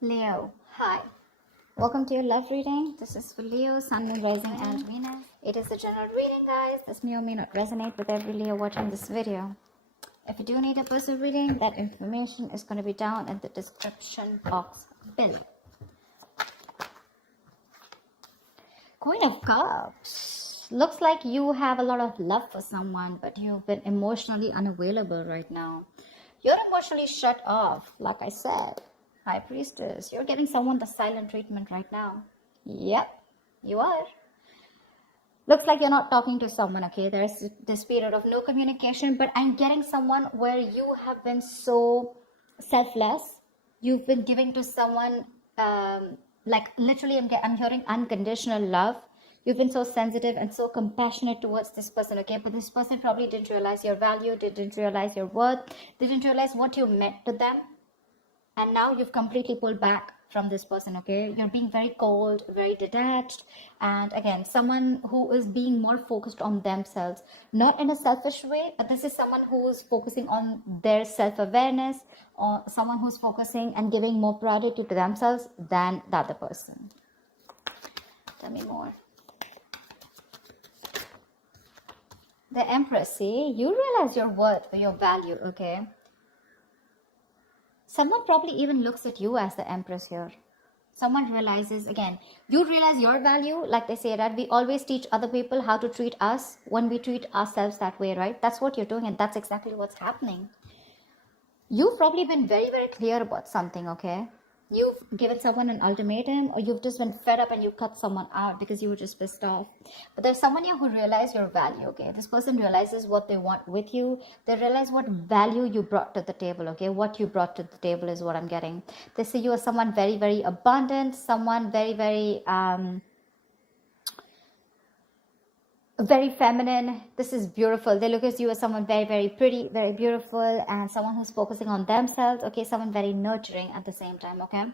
Leo, hi. Welcome to your love reading. This is for Leo, Sun, Moon, Rising, and Venus. It is a general reading, guys. This may or may not resonate with every Leo watching this video. If you do need a personal reading, that information is going to be down in the description box below. Queen of Cups. Looks like you have a lot of love for someone, but you've been emotionally unavailable right now. You're emotionally shut off, like I said. High Priestess, you're giving someone the silent treatment right now. Yep, you are. Looks like you're not talking to someone, okay? There's this period of no communication, but I'm getting someone where you have been so selfless. You've been giving to someone, like literally I'm hearing unconditional love. You've been so sensitive and so compassionate towards this person, okay? But this person probably didn't realize your value, didn't realize your worth, didn't realize what you meant to them. And now you've completely pulled back from this person, okay? You're being very cold, very detached. And again, someone who is being more focused on themselves, not in a selfish way, but this is someone who's focusing on their self-awareness, or someone who's focusing and giving more priority to themselves than the other person. Tell me more. The Empress, see, you realize your worth or your value, okay? Someone probably even looks at you as the Empress here. Someone realizes, again, you realize your value, like they say, that we always teach other people how to treat us when we treat ourselves that way, right? That's what you're doing, and that's exactly what's happening. You've probably been very, very clear about something, okay? You've given someone an ultimatum, or you've just been fed up and you cut someone out because you were just pissed off. But there's someone here who realizes your value, okay? This person realizes what they want with you. They realize what value you brought to the table, okay? What you brought to the table is what I'm getting. They see you as someone very, very abundant, someone very, very very feminine. This is beautiful. They look at you as someone very, very pretty, very beautiful, and someone who's focusing on themselves, okay? Someone very nurturing at the same time, okay?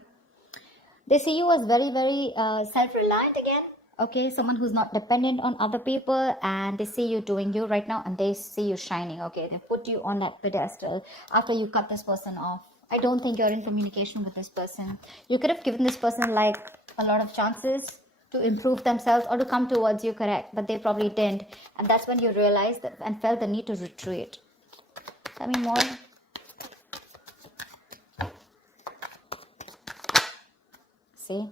They see you as very, very self-reliant again, okay? Someone who's not dependent on other people, and they see you doing you right now, and they see you shining, okay? They put you on that pedestal after you cut this person off. I don't think you're in communication with this person. You could have given this person like a lot of chances to improve themselves or to come towards you, correct? But they probably didn't. And that's when you realized that and felt the need to retreat. Tell me more. See?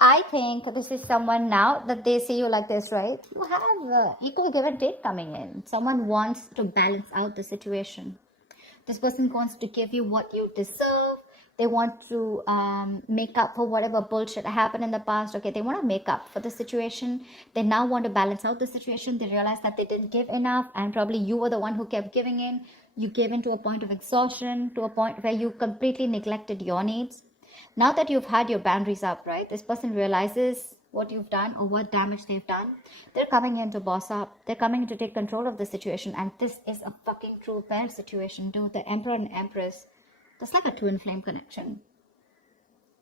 I think this is someone now that they see you like this, right? You have equal give and take coming in. Someone wants to balance out the situation. This person wants to give you what you deserve. They want to make up for whatever bullshit happened in the past. Okay, they want to make up for the situation. They now want to balance out the situation. They realize that they didn't give enough, and probably you were the one who kept giving in. You gave in to a point of exhaustion, to a point where you completely neglected your needs. Now that you've had your boundaries up, right, this person realizes what you've done or what damage they've done. They're coming in to boss up. They're coming in to take control of the situation. And this is a fucking true pair situation, dude. The Emperor and Empress. That's like a twin flame connection.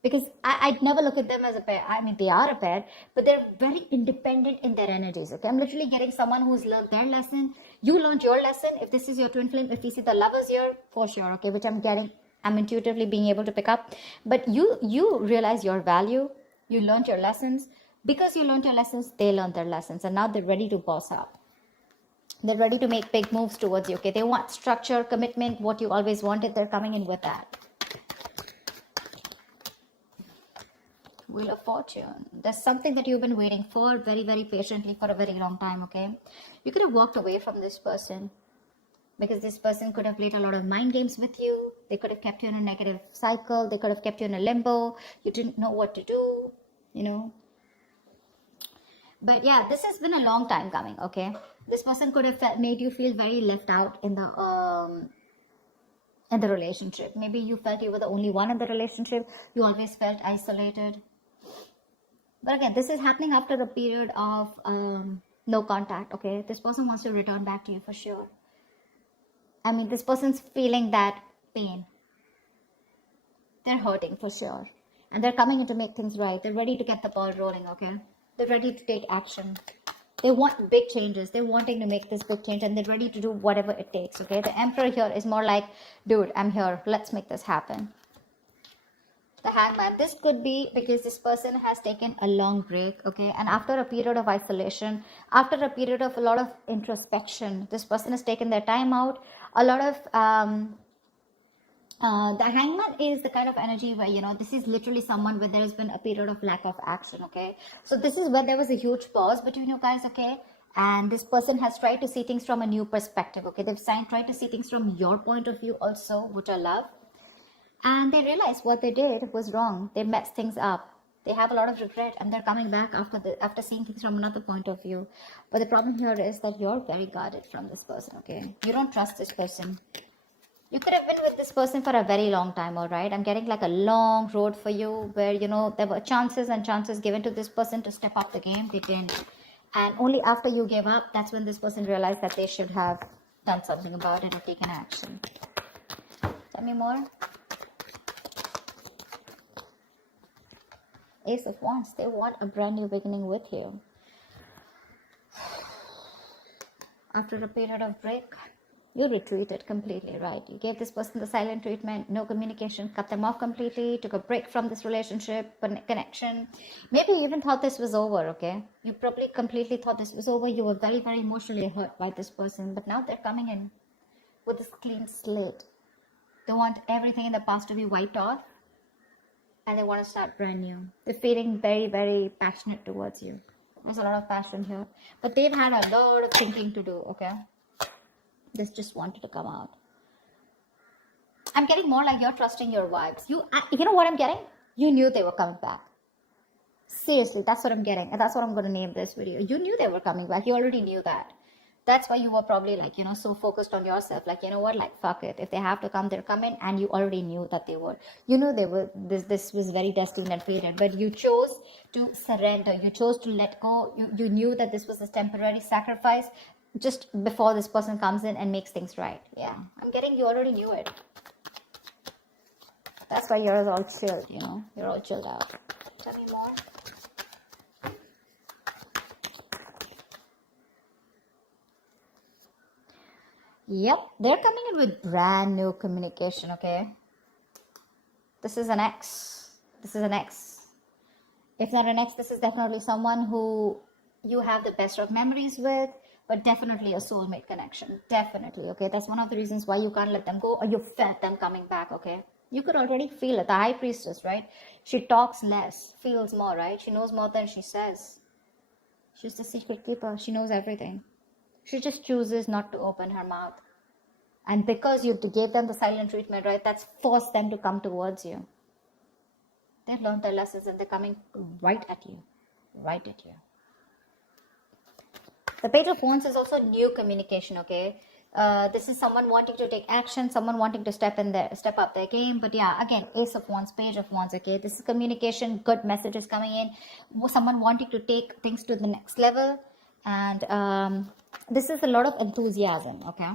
Because I'd never look at them as a pair. I mean, they are a pair, but they're very independent in their energies, okay? I'm literally getting someone who's learned their lesson. You learned your lesson. If this is your twin flame, if we see the lovers here, for sure, okay, which I'm getting, I'm intuitively being able to pick up. But you realize your value. You learned your lessons. Because you learned your lessons, they learned their lessons. And now they're ready to boss up. They're ready to make big moves towards you, okay? They want structure, commitment, what you always wanted. They're coming in with that. Wheel of Fortune. There's something that you've been waiting for very, very patiently for a very long time, okay? You could have walked away from this person because this person could have played a lot of mind games with you. They could have kept you in a negative cycle. They could have kept you in a limbo. You didn't know what to do, you know? But yeah, this has been a long time coming, okay? This person could have made you feel very left out in the relationship. Maybe you felt you were the only one in the relationship. You always felt isolated. But again, this is happening after a period of no contact, okay? This person wants to return back to you for sure. I mean, this person's feeling that pain. They're hurting for sure. And they're coming in to make things right. They're ready to get the ball rolling, okay? They're ready to take action. They want big changes. They're wanting to make this big change, and they're ready to do whatever it takes, okay? The Emperor here is more like, dude, I'm here. Let's make this happen. The Hangman. This could be because this person has taken a long break, okay? And after a period of isolation, after a period of a lot of introspection, this person has taken their time out. A lot of the Hangman is the kind of energy where, you know, this is literally someone where there has been a period of lack of action, okay? So this is where there was a huge pause between you guys, okay? And this person has tried to see things from a new perspective, okay? They've tried to see things from your point of view also, which I love. And they realized what they did was wrong. They messed things up. They have a lot of regret, and they're coming back after seeing things from another point of view. But the problem here is that you're very guarded from this person, okay? You don't trust this person. You could have been with this person for a very long time, all right? I'm getting like a long road for you where, you know, there were chances and chances given to this person to step up the game. They didn't. And only after you gave up, that's when this person realized that they should have done something about it or taken action. Tell me more. Ace of Wands. They want a brand new beginning with you. After a period of break, you retreated completely, right? You gave this person the silent treatment, no communication, cut them off completely, took a break from this relationship, connection. Maybe you even thought this was over, okay? You probably completely thought this was over. You were very, very emotionally hurt by this person. But now they're coming in with this clean slate. They want everything in the past to be wiped off. And they want to start brand new. They're feeling very, very passionate towards you. There's a lot of passion here. But they've had a lot of thinking to do, okay? This just wanted to come out. I'm getting more like you're trusting your vibes. You know what I'm getting? You knew they were coming back. Seriously, that's what I'm getting. And that's what I'm going to name this video. You knew they were coming back. You already knew that. That's why you were probably like, you know, so focused on yourself. Like, you know what? Like, fuck it. If they have to come, they're coming. And you already knew that they would. You knew they were. This was very destined and fated. But you chose to surrender. You chose to let go. You knew that this was a temporary sacrifice just before this person comes in and makes things right. Yeah. I'm getting you already knew it. That's why you're all chilled, you know. You're all chilled out. Tell me more. Yep, they're coming in with brand new communication, okay? This is an ex. This is an ex. If not an ex, this is definitely someone who you have the best of memories with, but definitely a soulmate connection. Definitely, okay? That's one of the reasons why you can't let them go, or you felt them coming back, okay? You could already feel it. The High Priestess, right? She talks less, feels more, right? She knows more than she says. She's the secret keeper. She knows everything. She just chooses not to open her mouth. And because you gave them the silent treatment, right, that's forced them to come towards you. They've learned their lessons and they're coming right at you. Right at you. The Page of Wands is also new communication, okay? This is someone wanting to take action, someone wanting to step up their game. But yeah, again, Ace of Wands, Page of Wands, okay? This is communication, good messages coming in. Someone wanting to take things to the next level. And this is a lot of enthusiasm, okay?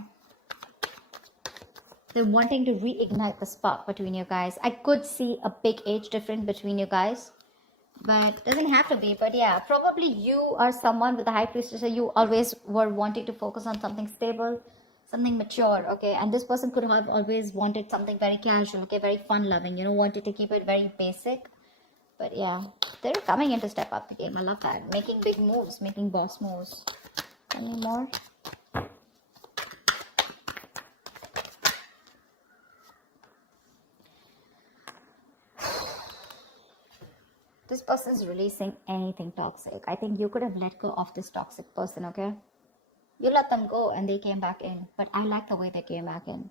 They're wanting to reignite the spark between you guys. I could see a big age difference between you guys. But it doesn't have to be. But yeah, probably you are someone with the High Priestess. So you always were wanting to focus on something stable, something mature, okay? And this person could have always wanted something very casual, okay? Very fun-loving, you know, wanted to keep it very basic. But yeah, they're coming in to step up the game. I love that. Making big moves, making boss moves. Any more? This person is releasing anything toxic. I think you could have let go of this toxic person, okay? You let them go and they came back in. But I like the way they came back in.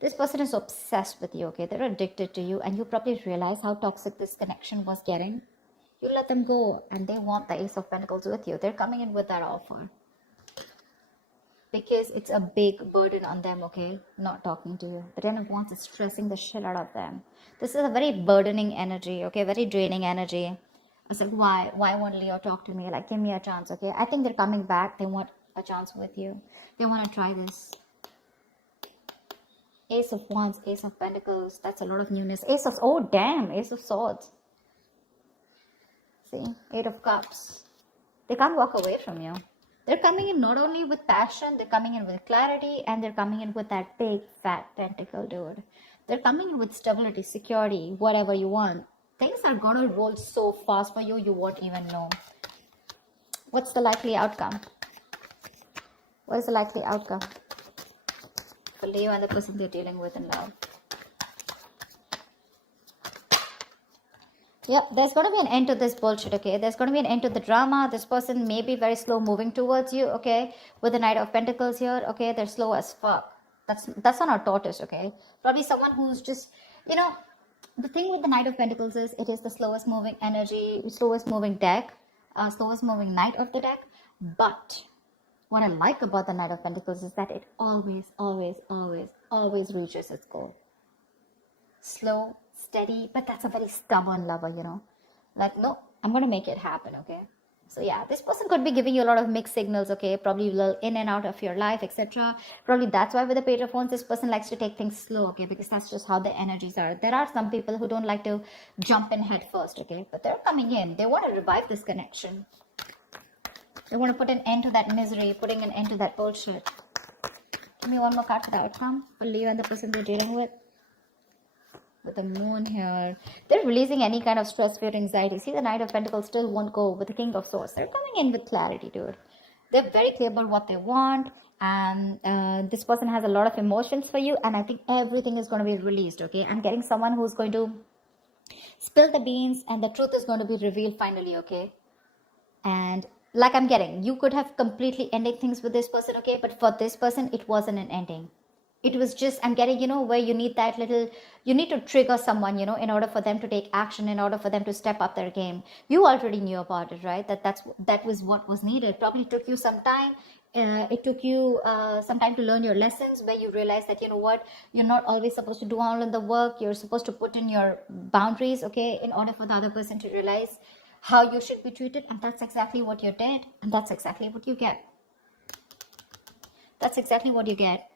This person is obsessed with you, okay? They're addicted to you. And you probably realize how toxic this connection was getting. You let them go and they want the Ace of Pentacles with you. They're coming in with that offer. Because it's a big burden on them, okay? Not talking to you. The Ten of Wands is stressing the shit out of them. This is a very burdening energy, okay? Very draining energy. It's like, why won't Leo talk to me? Like, give me a chance, okay? I think they're coming back. They want a chance with you. They want to try this. Ace of Wands, Ace of Pentacles. That's a lot of newness. Ace of, oh damn, Ace of Swords. See, Eight of Cups. They can't walk away from you. They're coming in not only with passion, they're coming in with clarity, and they're coming in with that big, fat pentacle, dude. They're coming in with stability, security, whatever you want. are going to roll so fast for you, you won't even know. What's the likely outcome? What is the likely outcome for Leo and the person they're dealing with in love? Yeah, there's going to be an end to this bullshit, okay? There's going to be an end to the drama. This person may be very slow moving towards you, okay? With the Knight of Pentacles here, okay? They're slow as fuck. That's not a tortoise, okay? Probably someone who's just, you know, the thing with the Knight of Pentacles is it is the slowest moving energy, slowest moving deck, slowest moving knight of the deck. But what I like about the Knight of Pentacles is that it always, always, always, always reaches its goal. Slow, steady, but that's a very stubborn lover, you know. Like, no, I'm going to make it happen, okay? So yeah, this person could be giving you a lot of mixed signals, okay? Probably a little in and out of your life, etc. Probably that's why with the Page of Wands, this person likes to take things slow, okay? Because that's just how the energies are. There are some people who don't like to jump in head first, okay? But they're coming in. They want to revive this connection. They want to put an end to that misery, putting an end to that bullshit. Give me one more card for the outcome for Leo and the person they're dealing with. With the moon here, they're releasing any kind of stress, fear, anxiety. See, the Knight of Pentacles still won't go with the King of Swords. They're coming in with clarity, dude. They're very clear about what they want, and this person has a lot of emotions for you, and I think everything is going to be released, okay? I'm getting someone who's going to spill the beans, and the truth is going to be revealed finally, okay? And like I'm getting, you could have completely ended things with this person, okay? But for this person, it wasn't an ending. It was just, I'm getting, you know, where you need that little, you need to trigger someone, you know, in order for them to take action, in order for them to step up their game. You already knew about it, right? That was what was needed. Probably took you some time. It took you some time to learn your lessons, where you realize that, you know what, you're not always supposed to do all of the work. You're supposed to put in your boundaries, okay, in order for the other person to realize how you should be treated. And that's exactly what you did. And that's exactly what you get. That's exactly what you get.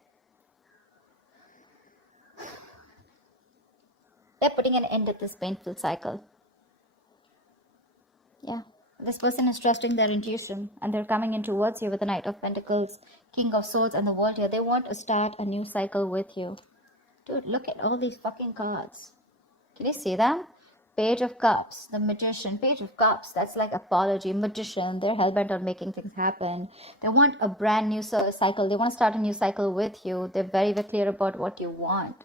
They're putting an end to this painful cycle. Yeah. This person is trusting their intuition, and they're coming in towards you with the Knight of Pentacles, King of Swords, and the World here. They want to start a new cycle with you. Dude, look at all these fucking cards. Can you see them? Page of Cups, the Magician, Page of Cups. That's like apology, Magician. They're hellbent on making things happen. They want a brand new cycle. They want to start a new cycle with you. They're very, very clear about what you want.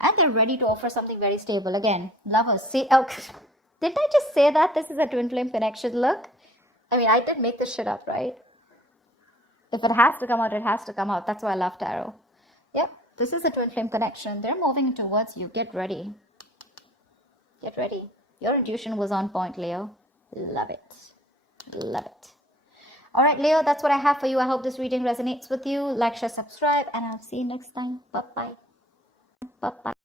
And they're ready to offer something very stable. Again, lovers. See, oh, didn't I just say that this is a twin flame connection? Look. I mean, I did make this shit up, right? If it has to come out, it has to come out. That's why I love tarot. Yep, this is a twin flame connection. They're moving towards you. Get ready. Get ready. Your intuition was on point, Leo. Love it. Love it. All right, Leo, that's what I have for you. I hope this reading resonates with you. Like, share, subscribe, and I'll see you next time. Bye-bye. Bye-bye.